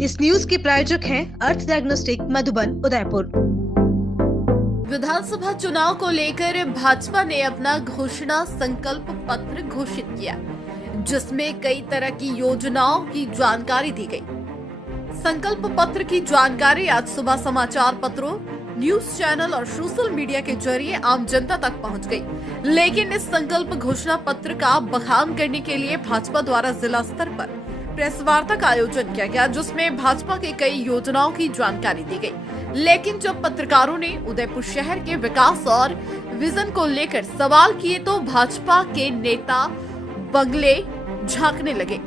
इस न्यूज के प्रायोजक हैं अर्थ डायग्नोस्टिक मधुबन उदयपुर। विधानसभा चुनाव को लेकर भाजपा ने अपना घोषणा संकल्प पत्र घोषित किया, जिसमें कई तरह की योजनाओं की जानकारी दी गई। संकल्प पत्र की जानकारी आज सुबह समाचार पत्रों, न्यूज चैनल और सोशल मीडिया के जरिए आम जनता तक पहुंच गई। लेकिन इस संकल्प घोषणा पत्र का बखान करने के लिए भाजपा द्वारा जिला स्तर पर प्रेस वार्ता का आयोजन किया गया, जिसमें भाजपा के कई योजनाओं की जानकारी दी गई। लेकिन जब पत्रकारों ने उदयपुर शहर के विकास और विजन को लेकर सवाल किए तो भाजपा के नेता बंगले झांकने लगे।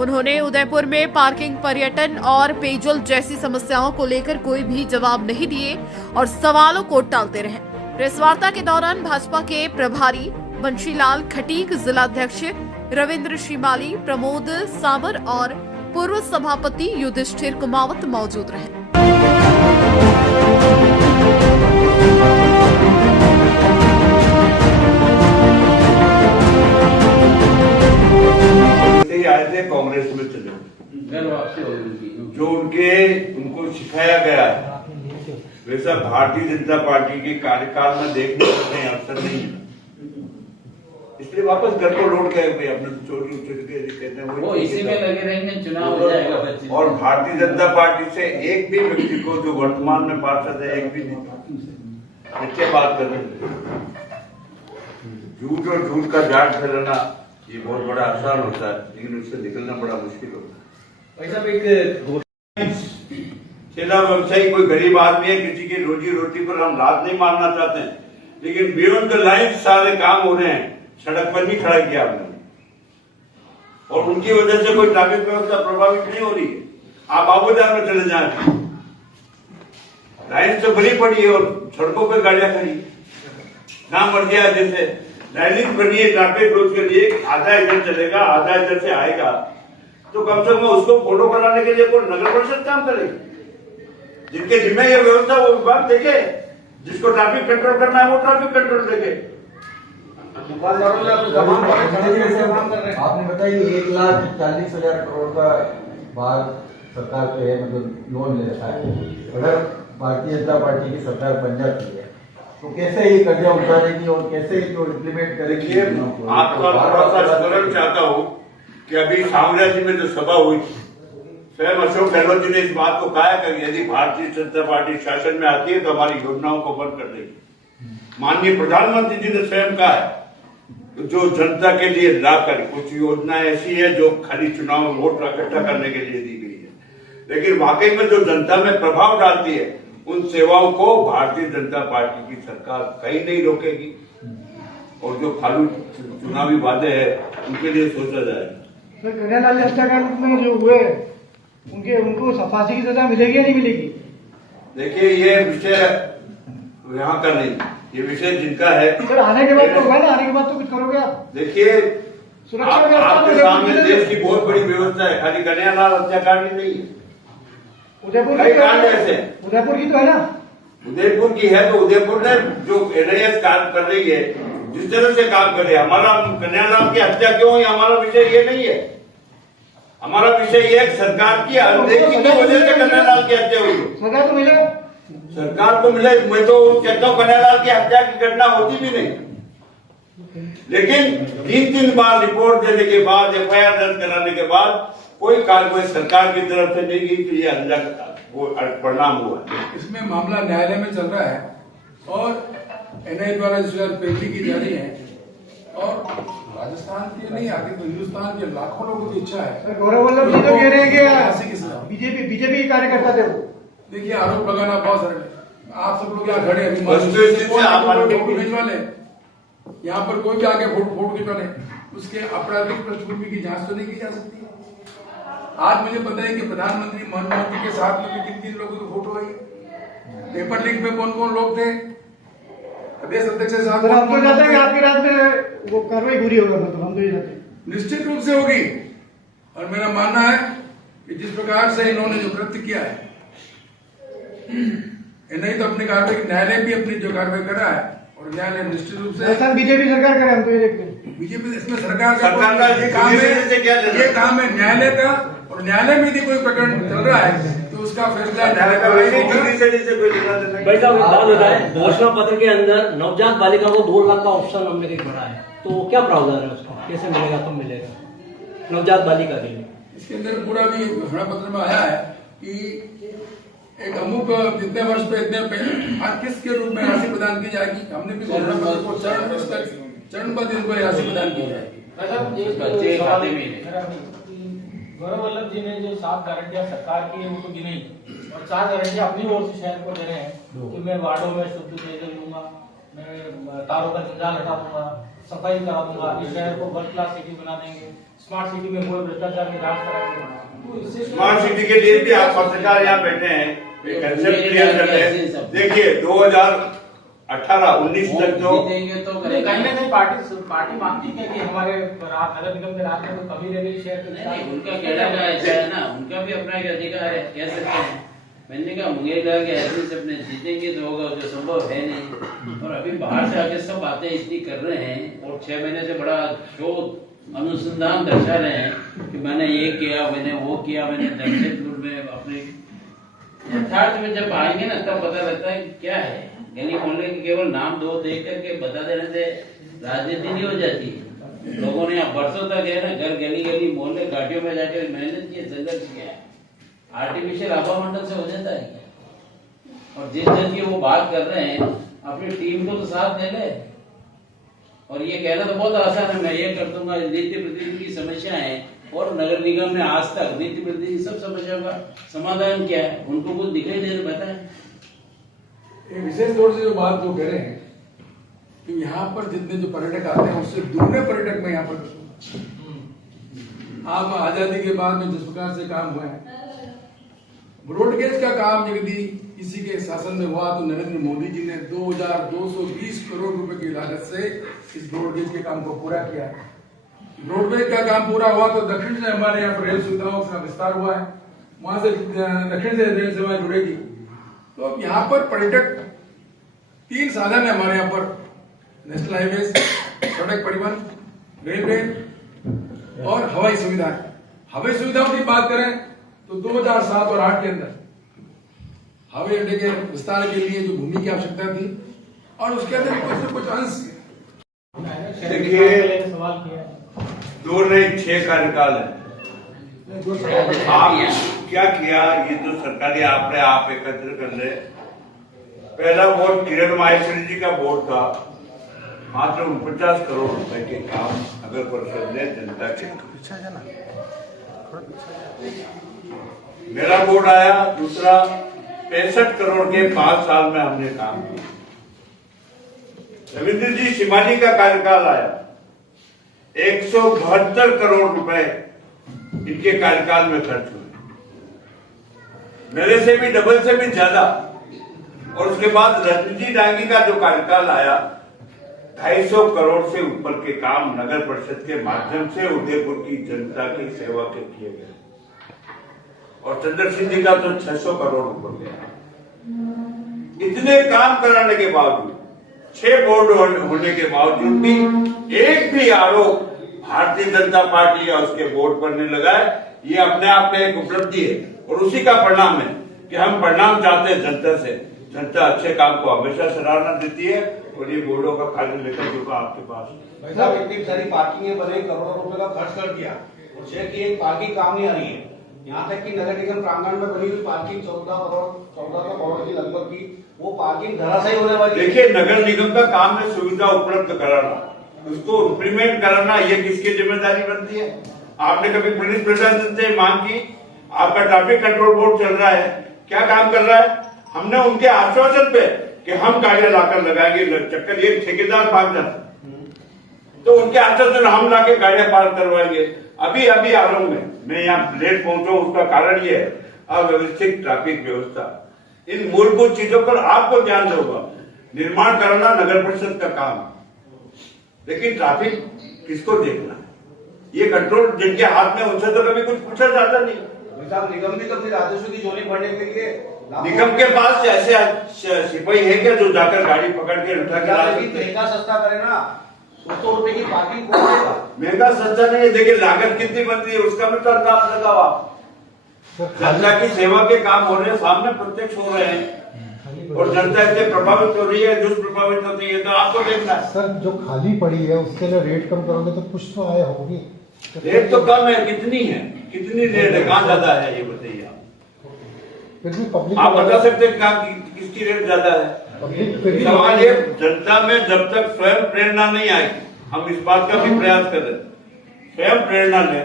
उन्होंने उदयपुर में पार्किंग, पर्यटन और पेयजल जैसी समस्याओं को लेकर कोई भी जवाब नहीं दिए और सवालों को टालते रहे। प्रेस वार्ता के दौरान भाजपा के प्रभारी बंशीलाल खटीक, जिलाध्यक्ष रविंद्र शिमाली, प्रमोद सावर और पूर्व सभापति युधिष्ठिर कुमावत मौजूद रहे। आए थे कांग्रेस में चले, जो उनको सिखाया गया है वैसा भारतीय जनता पार्टी के कार्यकाल में देखने का अवसर नहीं है, इसलिए वापस घर को लौट गए हुए अपने चोरी कहते हैं वो इसी में लगे रहेंगे, चुनाव हो जाएगा। और भारतीय जनता पार्टी से एक भी व्यक्ति को जो वर्तमान में पार्षद है एक भी नहीं अच्छे बात कर रहे हैं। झूठ और झूठ का जाल फैलाना ये बहुत बड़ा आसान होता है, लेकिन उससे निकलना बड़ा मुश्किल होता है। ठेला व्यवसायी कोई गरीब आदमी है, किसी की रोजी रोटी पर हम लात नहीं मारना चाहते हैं, लेकिन बियॉन्ड द लाइन सारे काम हो रहे हैं। सड़क पर भी खड़ा किया आपने और उनकी वजह से कोई ट्रैफिक व्यवस्था प्रभावित नहीं हो रही है। आप बाबूजान में चले जाए, लाइन तो भरी पड़ी है और सड़कों पर गाड़ियां खड़ी, ना मर गया जैसे लाइनिंग बनी है ट्रैफिक रोज के लिए, आधा इधर चलेगा आधा इधर से आएगा, तो कम से कम उसको फोटो कराने के लिए कोई नगर परिषद काम करेगी। जिनके जिम्मे ये व्यवस्था वो विभाग देखे, जिसको ट्रैफिक कंट्रोल करना है वो ट्रैफिक कंट्रोल देखे। आपने बताया 1,40,000 करोड़ का भारत सरकार पे मतलब लोन ले रखा है। अगर भारतीय जनता पार्टी की सरकार बन जाती है तो कैसे ये कर्जा उतारेगी और कैसे जो इम्प्लीमेंट करेगी? आपका थोड़ा सा स्मरण चाहता हूँ कि अभी सांवरिया जी में जो सभा हुई थी, स्वयं अशोक गहलोत जी ने इस बात को कहा कि यदि भारतीय जनता पार्टी शासन में आती है तो हमारी योजनाओं को बंद कर देगी। माननीय प्रधानमंत्री जी ने स्वयं कहा है जो जनता के लिए लाभकारी कुछ योजनाएं ऐसी है जो खाली चुनाव में वोट इकट्ठा करने के लिए दी गई है, लेकिन वाकई में जो जनता में प्रभाव डालती है उन सेवाओं को भारतीय जनता पार्टी की सरकार कहीं नहीं रोकेगी। और जो खाली चुनावी वादे हैं उनके लिए सोचा जाएगा। सर, कन्हैयालाल हत्याकांड में जो हुए उनको फांसी की सजा मिलेगी या नहीं मिलेगी? देखिए ये विषय यहाँ का नहीं, ये विषय जिनका है। सर, आने के बाद तो होगा ना, आने के बाद तो कुछ करोगे आप? देखिए आपके सामने देश की बहुत बड़ी व्यवस्था है, खाली कन्हैयालाल हत्याकांड ही नहीं है, उदयपुर की तो है ना। उदयपुर की है तो उदयपुर ने जो NIS काम कर रही है जिस तरह से काम कर रही है, हमारा कन्हैयालाल की हत्या क्यों हुई हमारा विषय ये नहीं है। हमारा विषय ये है सरकार की अनदेखी की वजह से कन्हैयालाल की हत्या हुई। सजा तो मिले, सरकार को मिले। मैं तो कहता हूँ कन्हैयालाल की हत्या की घटना होती भी नहीं, लेकिन 3 बार रिपोर्ट देने के बाद, FIR दर्ज कराने के बाद कोई कार्रवाई सरकार की तरफ से नहीं की, तो ये वो परिणाम हुआ। इसमें मामला न्यायालय में चल रहा है और NIA द्वारा पेशी की जा रही है और राजस्थान की नहीं, आगे तो हिंदुस्तान के लाखों लोगों की इच्छा है। गौरव वल्लभ जी तो कह रहे हैं कि बीजेपी कार्यकर्ता थे वो। देखिए आरोप लगाना बहुत सरल है। आप सब लोग यहाँ खड़े अभी फोटो खिंचवा ले, यहाँ पर कोई भी आगे फोटो खिंचवा ले, उसके आपराधिक पृष्ठभूमि की जांच तो नहीं की जा सकती। आज मुझे पता है कि प्रधानमंत्री मनमोहन जी के साथ में किन लोगों की फोटो आई, पेपर लीक में कौन कौन लोग थे, प्रदेश अध्यक्ष के साथ। हम तो चाहते हैं कि आपकी रात में वो कार्रवाई पूरी होगा, मतलब हम तो ये चाहते हैं। निश्चित रूप से होगी और मेरा मानना है कि जिस प्रकार से इन्होंने जो कृत्य किया है, नहीं तो अपनी कार्रवाई, न्यायालय भी अपनी जो कार्रवाई कर रहा है और न्यायालय निश्चित रूप से बीजेपी सरकार करे, हम तो ये देखते हैं। बीजेपी इसमें सरकार का ये काम है न्यायालय का और और न्यायालय में यदि कोई प्रकरण चल रहा है तो उसका फैसला न्यायालय का वैसे किसी से नहीं से कोई लेना देना नहीं। भाई साहब एक बात बताएं, घोषणा पत्र के अंदर नवजात बालिका को 2 लाख का ऑप्शन हमने कहीं पढ़ा है, तो क्या प्रावधान है उसका, कैसे मिलेगा, कब मिलेगा नवजात बालिका के लिए? इसके अंदर पूरा भी घोषणा पत्र में आया है कि एक अमुक इतने वर्ष पे इतने किसके रूप में राशि प्रदान की जाएगी। हमने भी घोषणा पत्र को चरणबद्ध इनको राशि प्रदान की जाएगी। गौरव वल्लभ जी ने जो 7 गारंटियां सरकार की है वो तो गिनी और 4 गारंटियां अपनी ओर से शहर को दे रहे हैं कि मैं वार्डों में शुद्ध पेयजल दूंगा, मैं तारों का जंजाल हटा दूंगा, सफाई करा दूंगा, इस शहर को वर्ल्ड क्लास सिटी बना देंगे, स्मार्ट सिटी में कोई भ्रष्टाचार की जांच कराएंगे। स्मार्ट सिटी के लिए भी आप पत्रकार यहाँ बैठे हैं, कंसेप्ट क्लियर कर रहे हैं। देखिए 2018-19 तक तो कहीं ना कहीं पार्टी मानती है कि हमारे नगर निगम के राज में कोई कमी रह गई शहर के। उनका कहना का ऐसा है ना, उनका भी अपना एक अधिकार है, कह सकते हैं। मैंने कहा मुझे लगा कि ऐसे से अपने जीतेंगे तो होगा, जो संभव है नहीं। और अभी बाहर से आके सब बातें इतनी कर रहे हैं और 6 महीने से बड़ा शोध अनुसंधान दर्शा रहे हैं कि मैंने ये किया, मैंने वो किया, मैंने जमशेदपुर में अपने यथार्थ में जब आएंगे ना तब पता लगता है कि क्या है। गली मोहल्ले के केवल नाम 2 देख करके बता देने से राजनीति नहीं हो जाती। लोगों ने यहाँ बरसों तक है ना घर गली मोहल्ले घाटियों में जाकर मेहनत की, संघर्ष किया। आर्टिफिशियल आभा मंडल से हो जाता है क्या? और जिस जन की वो बात कर रहे हैं अपनी टीम को तो साथ दे ले। और ये कहना तो बहुत आसान है, मैं ये कर दूंगा। नीति प्रतिनिधि की समस्या है और नगर निगम ने आज तक नीति प्रतिनिधि सब समस्याओं का समाधान किया है। उनको कुछ दिखाई दे रहा बताए। विशेष तौर से जो बात वो कह रहे हैं कि यहाँ पर जितने जो पर्यटक आते हैं उससे दुगने पर्यटक मैं यहाँ पर करूँगा। आप आजादी के बाद में जिस प्रकार से काम हुआ है, ब्रॉडगेज का काम यदि किसी के शासन में हुआ तो नरेंद्र मोदी जी ने 2220 करोड़ रुपए की लागत से इस ब्रॉडगेज के काम को पूरा किया है। ब्रॉडगेज का काम पूरा हुआ तो दक्षिण से हमारे यहाँ पर रेल सुविधाओं का विस्तार हुआ है, वहां से दक्षिण से रेल सेवाएं जुड़ेगी। तो अब यहाँ पर पर्यटक 3 साधन है हमारे यहाँ पर, नेशनल हाईवे, सड़क परिवहन, रेलवे और हवाई सुविधाएं। हवाई सुविधाओं की बात करें तो 2007 और 8 के अंदर हवाई अड्डे के विस्तार के लिए जो भूमि की आवश्यकता थी और उसके अंदर कुछ न कुछ अंश। देखिए 2 नहीं 6 कार्यकाल है। आप क्या किया, ये तो सरकारी आपने आप एकत्र कर ले। पहला बोर्ड किरण माहेश्वरी जी का बोर्ड था, मात्र 49 करोड़ रुपए के काम नगर परिषद ने जनता के। मेरा बोर्ड आया दूसरा, 65 करोड़ के 5 साल में हमने काम किया। रविंद्र जी शिमानी का कार्यकाल आया, 172 करोड़ रुपए इनके कार्यकाल में खर्च हुए, मेरे से भी डबल से भी ज्यादा। और उसके बाद रजनी डांगी का जो कार्यकाल आया, 250 करोड़ से ऊपर के काम नगर परिषद के माध्यम से उदयपुर की जनता की सेवा के किए गए। और चंद्र सिंह जी का तो 600 करोड़ ऊपर गया। इतने काम कराने के बावजूद, 6 बोर्ड होने के बावजूद भी एक भी आरोप भारतीय जनता पार्टी या उसके बोर्ड पर नहीं लगा है। ये अपने आप में एक उपलब्धि है और उसी का परिणाम है कि हम परिणाम चाहते हैं जनता से। जनता अच्छे काम को हमेशा सराहना देती है और ये बोर्डों का खाली लेकर चुका आपके पास। भाई साहब इतनी सारी पार्किंग बने, करोड़ों रुपए का खर्च कर दिया और शहर की एक पार्किंग काम नहीं आ रही है। यहाँ तक कि नगर निगम प्रांगण में बनी हुई पार्किंग 14 करोड़ की लगभग की, वो पार्किंग धराशायी होने वाली। देखिए नगर निगम का काम है सुविधा उपलब्ध कराना, उसको इम्प्लीमेंट कराना, ये किसकी जिम्मेदारी बनती है? आपने कभी पुलिस प्रशासन से मांग की? आपका ट्रैफिक कंट्रोल बोर्ड चल रहा है, क्या काम कर रहा है? हमने उनके आश्वासन पे कि हम गाड़ियां लाकर लगाएंगे, चक्कर ये ठेकेदार भाग जाता, तो उनके आश्वासन हम लाके गाड़ियां पार्क करवाएंगे। अभी आरंभ में मैं यहाँ लेट पहुंचा, उसका कारण ये है अव्यवस्थित ट्रैफिक व्यवस्था। इन मूलभूत चीजों पर आपको ध्यान होगा। निर्माण कराना नगर परिषद का काम, लेकिन ट्रैफिक किसको देखना है? ये कंट्रोल जिनके हाथ में, उनसे तो कभी कुछ पूछा जाता नहीं। निगम भी तो फिर राजस्व की झोली भरने के लिए, निगम के पास ऐसे सिपाही है क्या जो जाकर गाड़ी पकड़ के उठा के ला सकते? महंगा सस्ता करे ना, 100 रुपए की पार्किंग कौन देगा? महंगा सस्ता नहीं है। देखिए लागत कितनी बनती है उसका भी तो अंदाज लगाओ आप। जनता की सेवा के काम हो रहे हैं, सामने प्रत्यक्ष हो रहे हैं और जनता इससे प्रभावित हो रही है, दुष्प्रभावित होती है, तो आपको देखना है। सर जो खाली पड़ी है उसके लिए रेट कम करोगे तो कुछ तो आय होगी। रेट तो कम है, कितनी है, कितनी रेट है, कहाँ ज्यादा है ये बताइए आप। फिर भी पब्लिक आप बता सकते हैं कहाँ किसकी रेट ज्यादा है। सवाल ये, जनता में जब तक स्वयं प्रेरणा नहीं आएगी, हम इस बात का भी प्रयास कर रहे हैं, स्वयं प्रेरणा ने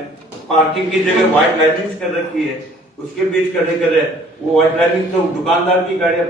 पार्किंग की जगह व्हाइट लाइनिंग कर रखी है, उसके बीच खड़े करे, वो व्हाइट लाइनिंग तो दुकानदार की गाड़ियां